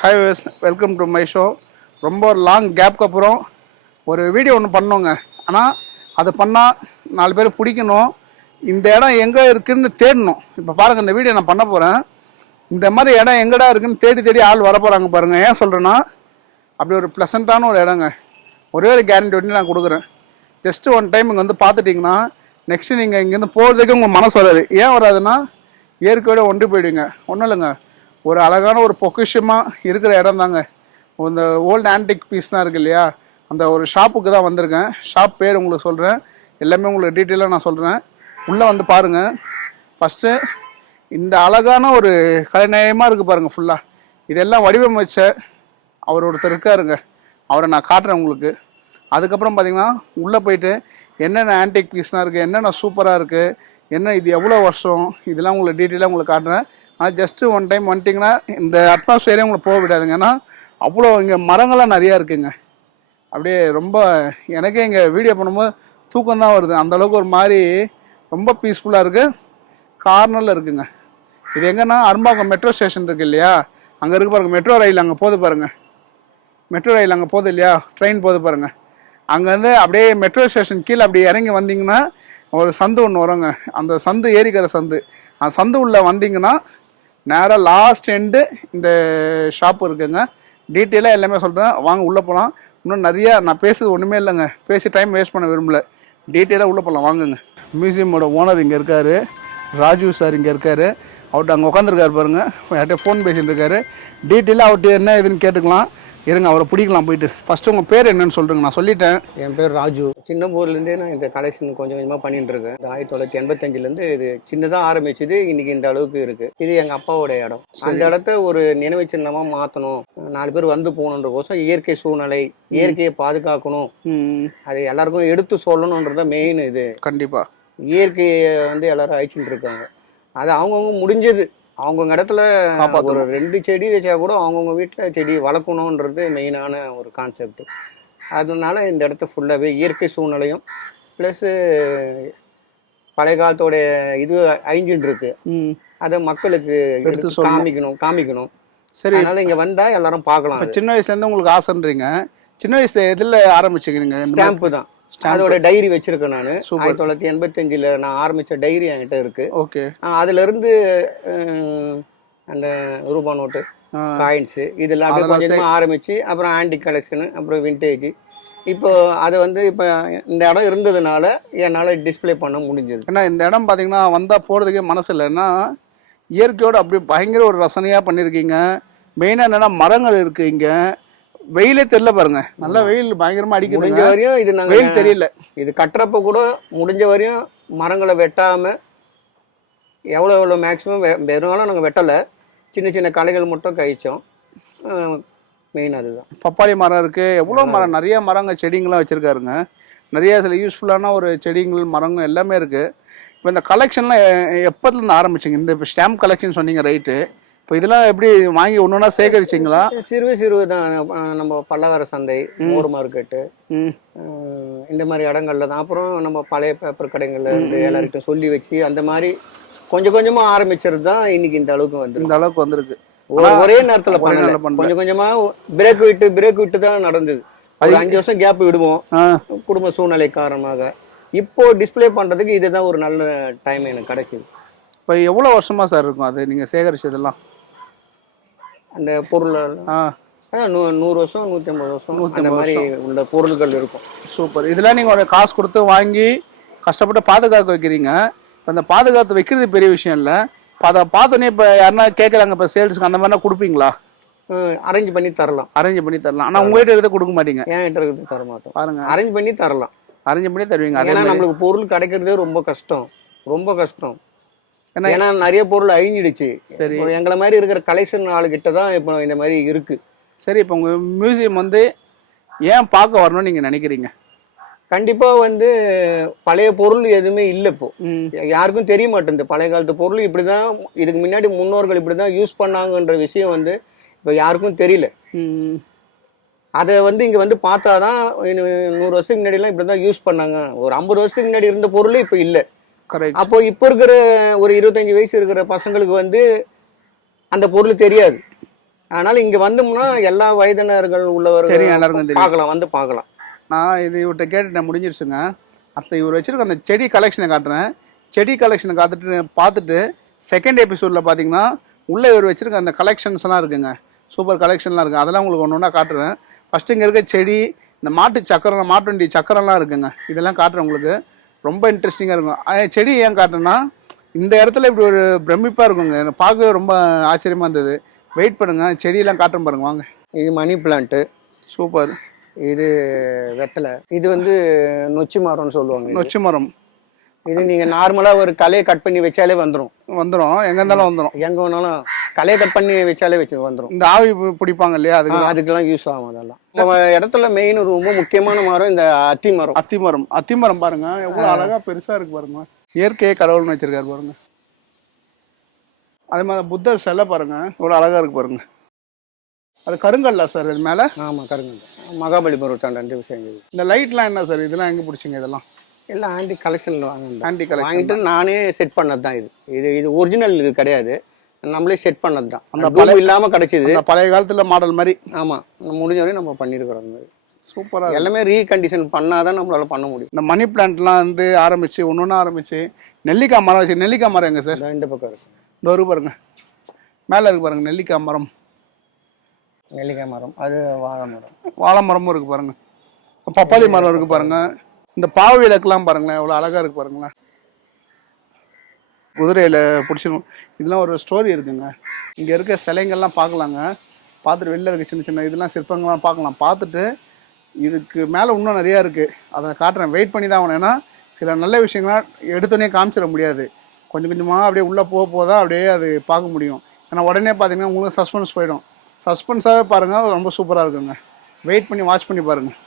Hi welcome to my show. ரொம்ப long கேப்க்கு அப்புறம் ஒரு வீடியோ ஒன்று பண்ணோங்க. ஆனால் அது பண்ணால் 4 பேர் பிடிக்கணும். இந்த இடம் எங்கே இருக்குதுன்னு தேடணும். இப்போ பாருங்கள், இந்த வீடியோ நான் பண்ண போகிறேன். இந்த மாதிரி இடம் எங்கடா இருக்குதுன்னு தேடி தேடி ஆள் வர போகிறாங்க பாருங்கள். ஏன் சொல்கிறேன்னா, அப்படி ஒரு ப்ளசண்ட்டான ஒரு இடங்க. ஒரே ஒரு கேரண்டி ஒன்று நான் கொடுக்குறேன். ஜஸ்ட்டு ஒன் டைம் இங்கே வந்து பார்த்துட்டிங்கன்னா நெக்ஸ்ட்டு நீங்கள் இங்கேருந்து போகிறதுக்கு உங்கள் மனசு வராது. ஏன் வராதுன்னா, இயற்கையோட ஒன்றி போயிடுங்க. ஒன்றும் இல்லைங்க, ஒரு அழகான ஒரு பொக்கிஷமாக இருக்கிற இடம் தாங்க. இந்த ஓல்டு ஆன்டிக் பீஸ் தான் இருக்குது இல்லையா, அந்த ஒரு ஷாப்புக்கு தான் வந்திருக்கேன். ஷாப் பேர் உங்களுக்கு சொல்கிறேன், எல்லாமே உங்களுக்கு டீட்டெயிலாக நான் சொல்கிறேன். உள்ளே வந்து பாருங்கள். ஃபஸ்ட்டு இந்த அழகான ஒரு கலைநயமாக இருக்குது பாருங்கள். ஃபுல்லாக இதெல்லாம் வடிவமைச்ச அவர் ஒருத்தர் இருக்காருங்க. அவரை நான் காட்டுறேன் உங்களுக்கு. அதுக்கப்புறம் பார்த்தீங்கன்னா உள்ளே போயிட்டு என்னென்ன ஆன்டிக் பீஸ் தான் இருக்குது, என்னென்ன சூப்பராக இருக்குது, என்ன இது எவ்வளோ வருஷம், இதெல்லாம் உங்களுக்கு டீட்டெயிலாக உங்களுக்கு காட்டுறேன். ஆனால் ஜஸ்ட்டு ஒன் டைம் வந்துட்டிங்கன்னா இந்த அட்மாஸ்பியரே உங்களுக்கு போக விடாதுங்க. ஏன்னா அவ்வளோ இங்கே மரங்கள்லாம் நிறையா இருக்குங்க. அப்படியே ரொம்ப எனக்கே இங்கே வீடியோ பண்ணும்போது தூக்கம் தான் வருது. அந்தளவுக்கு ஒரு மாதிரி ரொம்ப பீஸ்ஃபுல்லாக இருக்குது. கார்னரில் இருக்குங்க. இது எங்கன்னா அரும்பாக்கம் மெட்ரோ ஸ்டேஷன் இருக்குது இல்லையா, அங்கே இருக்கு பாருங்கள். மெட்ரோ ரயில் அங்கே போகுது பாருங்கள். மெட்ரோ ரயில் அங்கே போகுது இல்லையா, ட்ரெயின் போகுது பாருங்கள். அங்கேருந்து அப்படியே மெட்ரோ ஸ்டேஷன் கீழே அப்படி இறங்கி வந்தீங்கன்னா ஒரு சந்து ஒன்று வருங்க. அந்த சந்து ஏரிக்கிற சந்து. அந்த சந்து உள்ளே வந்தீங்கன்னா நேராக லாஸ்ட் எண்டு இந்த ஷாப்பு இருக்குங்க. டீட்டெயிலாக எல்லாமே சொல்கிறேன், வாங்க உள்ளே போகலாம். இன்னும் நிறையா நான் பேசுறது ஒன்றுமே இல்லைங்க, பேசி டைம் வேஸ்ட் பண்ண விரும்பல. டீட்டெயிலாக உள்ளே போகலாம் வாங்குங்க. மியூசியமோட ஓனர் இங்கே இருக்கார், ராஜு சார் இங்கே இருக்கார். அவர்கிட்ட அங்கே உட்காந்துருக்காரு பாருங்கள். யார்கிட்ட ஃபோன் பேசிகிட்டு இருக்காரு. டீட்டெயிலாக அவர்கிட்ட என்ன இதுன்னு கேட்டுக்கலாம். இருங்க, அவரை பிடிக்கலாம் போயிட்டு. ஃபஸ்ட்டு உங்கள் பேர் என்னன்னு சொல்கிறேங்க. நான் சொல்லிட்டேன். என் பேர் ராஜு. சின்ன ஊர்லேருந்தே நான் இந்த கலெக்ஷன் கொஞ்சம் கொஞ்சமாக பண்ணிட்டு இருக்கேன். 1985லேருந்து இது சின்னதாக ஆரம்பிச்சுது, இன்னைக்கு இந்த அளவுக்கு இருக்குது. இது எங்கள் அப்பாவோட இடம். அந்த இடத்த ஒரு நினைவு சின்னமாக மாற்றணும், 4 பேர் வந்து போகணுன்ற கோசம் இயற்கை சூழ்நிலை, இயற்கையை பாதுகாக்கணும், அது எல்லாருக்கும் எடுத்து சொல்லணுன்றத மெயின். இது கண்டிப்பாக இயற்கையை வந்து எல்லாரும் அழிச்சுட்டு இருக்காங்க. அது அவங்கவுங்க முடிஞ்சது அவங்கவுங்க இடத்துல ஒரு 2 செடி வச்சா கூட அவங்கவுங்க வீட்டில் செடி வளர்க்கணுன்றது மெயினான ஒரு கான்செப்ட். அதனால இந்த இடத்த ஃபுல்லாகவே இயற்கை சூழ்நிலையும் ப்ளஸ்ஸு பழைய காலத்தோடைய இது அழிஞ்சுட்டு இருக்கு, அதை மக்களுக்கு எடுத்து காமிக்கணும். சரி, அதனால இங்கே வந்தால் எல்லாரும் பார்க்கலாம். சின்ன வயசுலேருந்து உங்களுக்கு ஆசைன்றீங்க. சின்ன வயசுல எதில் ஆரம்பிச்சுக்கிறீங்க? ஸ்டாம்பு தான். அதோட டைரி வச்சிருக்கேன் நான். 1985ல் நான் ஆரம்பிச்ச டைரி என்கிட்ட இருக்கு. ஓகே. அதுல இருந்து அந்த ரூபா நோட்டு, காயின்ஸ் இதெல்லாம் அப்படியே கொஞ்சமா ஆரம்பிச்சு அப்புறம் ஆன்டிக் கலெக்ஷனு, அப்புறம் விண்டேஜ். இப்போ அதை வந்து இப்போ இந்த இடம் இருந்ததுனால என்னால் டிஸ்பிளே பண்ண முடிஞ்சது. ஏன்னா இந்த இடம் பார்த்தீங்கன்னா வந்தால் போகிறதுக்கே மனசு இல்லைன்னா, இயற்கையோடு அப்படி பயங்கர ஒரு ரசனையாக பண்ணியிருக்கீங்க. மெயினாக என்னென்னா மரங்கள் இருக்குது இங்கே. வெயிலே தெரியல பாருங்க, நல்லா வெயில் பயங்கரமா அடிக்குது. முடிஞ்ச வரையும் இது நாங்கள் வெயில் தெரியல. இது கட்டுறப்ப கூட முடிஞ்ச வரையும் மரங்களை வெட்டாம எவ்வளோ மேக்சிமம் வெறும் நாங்கள் வெட்டலை, சின்ன சின்ன களைகள் மட்டும் கழிச்சோம். மெயின் அதுதான். பப்பாளி மரம் இருக்கு, எவ்வளோ மரம், நிறைய மரங்கள் செடிங்களாம் வச்சிருக்காருங்க. நிறைய சில யூஸ்ஃபுல்லான ஒரு செடிங்கள் மரங்கள் எல்லாமே இருக்கு. இப்போ இந்த கலெக்ஷன்லாம் எப்போதுலேருந்து ஆரம்பிச்சிங்க? இந்த ஸ்டாம்ப் கலெக்ஷன் சொன்னீங்க, ரைட்டு. இப்போ இதெல்லாம் எப்படி வாங்கி ஒன்றுனா சேகரிச்சிங்களா? சிறு தான். நம்ம பல்லவர சந்தை, மோர் மார்க்கெட்டு, இந்த மாதிரி இடங்கள்ல தான். அப்புறம் நம்ம பழைய பேப்பர் கடைகள்ல இருந்து எல்லாருக்கும் சொல்லி வச்சு அந்த மாதிரி கொஞ்சம் கொஞ்சமா ஆரம்பிச்சது தான் இன்னைக்கு இந்த அளவுக்கு வந்து இந்த அளவுக்கு வந்திருக்கு. ஒரே நேரத்துல பண்ணல, கொஞ்சம் கொஞ்சமா பிரேக் விட்டு தான் நடந்தது. அது 5 வருஷம் கேப் விடுவோம் குடும்ப சூழ்நிலை காரணமாக. இப்போ டிஸ்பிளே பண்றதுக்கு இதுதான் ஒரு நல்ல டைம் எனக்கு கிடைச்சிது. இப்போ எவ்வளோ வருஷமா சார் இருக்கும் அது நீங்க சேகரிச்சதெல்லாம்? அந்த பொருள் 100 வருஷம் 150 வருஷம் அந்த மாதிரி உள்ள பொருள்கள் இருக்கும். சூப்பர். இதெல்லாம் நீங்கள் ஒரு காசு கொடுத்து வாங்கி கஷ்டப்பட்டு பாதுகாக்க வைக்கிறீங்க. அந்த பாதுகாத்து வைக்கிறது பெரிய விஷயம் இல்லை. அதை பார்த்தோன்னே இப்போ யாருன்னா கேட்குறாங்க, இப்போ சேல்ஸுக்கு அந்த மாதிரிலாம் கொடுப்பீங்களா? அரேஞ்ச் பண்ணி தரலாம். ஆனால் உங்கள்கிட்ட இருக்கிறத கொடுக்க மாட்டீங்க. என்கிட்ட இருக்கிறது தர மாட்டோம். பாருங்க, அரேஞ்ச் பண்ணி தரலாம். அரேஞ்ச் பண்ணி தருவீங்க. ஏன்னா நம்மளுக்கு பொருள் கிடைக்கிறதே ரொம்ப கஷ்டம். ஏன்னா நிறைய பொருள் அழிஞ்சிடுச்சு. சரி, எங்களை மாதிரி இருக்கிற கலெக்ஷன் ஆளுகிட்ட தான் இப்போ இந்த மாதிரி இருக்கு. சரி, இப்போ உங்க மியூசியம் வந்து ஏன் பார்க்க வரணும்னு நீங்க நினைக்கிறீங்க? கண்டிப்பா வந்து பழைய பொருள் எதுவுமே இல்லை. இப்போ யாருக்கும் தெரிய மாட்டேங்குது. பழைய காலத்து பொருள் இப்படிதான், இதுக்கு முன்னாடி முன்னோர்கள் இப்படிதான் யூஸ் பண்ணாங்கன்ற விஷயம் வந்து இப்போ யாருக்கும் தெரியல. அதை வந்து இங்க வந்து பார்த்தாதான் 100 வருஷத்துக்கு முன்னாடி எல்லாம் இப்படிதான் யூஸ் பண்ணாங்க. ஒரு 50 வருஷத்துக்கு முன்னாடி இருந்த பொருள் இப்போ இல்லை. அப்போ இப்போ இருக்கிற ஒரு 25 வயசு இருக்கிற பசங்களுக்கு வந்து அந்த பொருள் தெரியாது. அதனால இங்க வந்தோம்னா எல்லா வயதினர்கள் தெரியும், உள்ளவர்கள் எல்லாருக்கும் தெரியும். பார்க்கலாம், வந்து பார்க்கலாம். நான் இது இவர்கிட்ட கேட்டுட்டேன், முடிஞ்சிருச்சுங்க. அடுத்த இவர் வச்சிருக்க அந்த செடி கலெக்ஷனை காட்டுறேன். செடி கலெக்ஷனை பார்த்துட்டு செகண்ட் எபிசோடில் பார்த்தீங்கன்னா உள்ளே இவர் வச்சிருக்க அந்த கலெக்ஷன்ஸ்லாம் இருக்குங்க. சூப்பர் கலெக்ஷன்லாம் இருக்குது. அதெல்லாம் உங்களுக்கு ஒன்று ஒன்றா காட்டுறேன். ஃபஸ்ட்டு இங்கே இருக்க செடி, இந்த மாட்டு வண்டி சக்கரம்லாம் இருக்குங்க. இதெல்லாம் காட்டுறேன் உங்களுக்கு. ரொம்ப இன்ட்ரெஸ்டிங்காக இருக்கும். செடி ஏன் காட்டுறேன்னா, இந்த இடத்துல இப்படி ஒரு பிரமிப்பாக இருக்குங்க. எனக்கு பார்க்கவே ரொம்ப ஆச்சரியமாக இருந்தது. வெயிட் பண்ணுங்க, செடியெல்லாம் காட்டுறேன் பாருங்க, வாங்க. இது மணி பிளான்ட்டு, சூப்பர். இது வெத்தலை, இது வந்து நொச்சி மரம்னு சொல்லுவாங்க. நொச்சி மரம். இது நீங்க நார்மலா ஒரு கலையை கட் பண்ணி வச்சாலே வந்துடும். எங்க இருந்தாலும் வந்துடும். எங்க வேணாலும் கலையை கட் பண்ணி வச்சாலே வந்துடும். இந்த ஆவி பிடிப்பாங்க இல்லையா, அதுக்கெல்லாம் யூஸ் ஆகும். அதெல்லாம் நம்ம இடத்துல மெயின் ரொம்ப முக்கியமான மரம் இந்த அத்தி மரம். அத்தி மரம் பாருங்க, எவ்வளவு அழகா பெருசா இருக்கு பாருங்க. இயற்கையே கடவுள்னு வச்சிருக்காரு பாருங்க. அதே மாதிரி புத்தர் சிலை பாருங்க, எவ்வளவு அழகா இருக்கு பாருங்க. அது கருங்கல்லா சார் இது மேல? ஆமா, கருங்கல். மகாபலிபுரம் ரெண்டு விஷயம். இந்த லைட்லாம் என்ன சார், இதெல்லாம் எங்க பிடிச்சிங்க? இதெல்லாம் எல்லாம் ஆன்டி கலெக்ஷன்ல வாங்கிட்டு நானே செட் பண்ணது தான். இது ஒரிஜினல் இது கிடையாது, நம்மளே செட் பண்ணது தான். அந்த பழைய இல்லாம கிடைச்சது, பழைய காலத்துல மாடல் மாதிரி. ஆமா, முடிஞ்ச வரையும் நம்ம பண்ணிருக்கிறோம். அந்த மாதிரி சூப்பரா எல்லாமே ரீகண்டிஷன் பண்ணாதான் நம்மளால பண்ண முடியும். இந்த மணி பிளான்ட்லாம் வந்து ஆரம்பிச்சு ஒன்னொன்னா ஆரம்பிச்சு நெல்லிக்காய் மரம் வச்சு. நெல்லிக்காய் மரம் எங்க சார்? இந்த பக்கம் இருக்கு. இந்த ஒரு பாருங்க, மேல இருக்கு பாருங்க நெல்லிக்காய் மரம். நெல்லிக்காய் மரம், அது வாழை மரமும் இருக்கு பாருங்க. பப்பாளி மரம் இருக்கு பாருங்க. இந்த பாவு விளக்குலாம் பாருங்களேன், எவ்வளோ அழகா இருக்கு பாருங்களேன். குதிரையில பிடிச்சிருக்கும். இதெல்லாம் ஒரு ஸ்டோரி இருக்குங்க. இங்க இருக்க சிலைங்கள்லாம் பார்க்கலாங்க. பார்த்துட்டு வெளில இருக்க சின்ன சின்ன இதெல்லாம் சிற்பங்கள்லாம் பார்க்கலாம். பார்த்துட்டு இதுக்கு மேலே இன்னும் நிறையா இருக்கு, அதை காட்டுறேன். வெயிட் பண்ணி தான் ஆகணும். ஏன்னா சில நல்ல விஷயங்கள்லாம் எடுத்தோடனே காமிச்சிட முடியாது. கொஞ்சம் கொஞ்சமாக அப்படியே உள்ளே போதான் அப்படியே அது பார்க்க முடியும். ஏன்னா உடனே பார்த்தீங்கன்னா உங்களுக்கு சஸ்பென்ஸ் போயிடும். சஸ்பென்ஸாகவே பாருங்கள், ரொம்ப சூப்பராக இருக்குங்க. வெயிட் பண்ணி வாட்ச் பண்ணி பாருங்கள்.